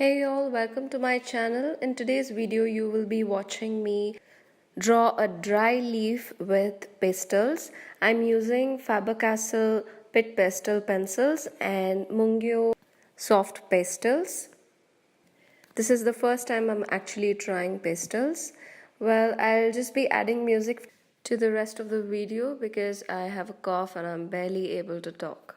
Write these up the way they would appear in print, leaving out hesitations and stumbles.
Hey all, welcome to my channel. In today's video you will be watching me draw a dry leaf with pastels. I'm using Faber Castell Pitt pastel pencils and Mungyo soft pastels. This is the first time I'm actually trying pastels. Well, I'll just be adding music to the rest of the video because I have a cough and I'm barely able to talk.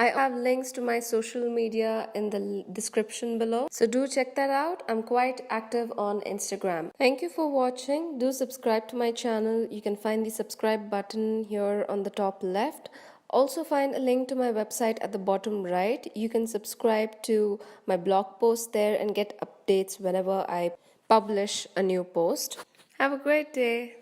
I have links to my social media in the description below. So do check that out. I'm quite active on Instagram. Thank you for watching. Do subscribe to my channel. You can find the subscribe button here on the top left. Also find a link to my website at the bottom right. You can subscribe to my blog post there and get updates whenever I publish a new post. Have a great day.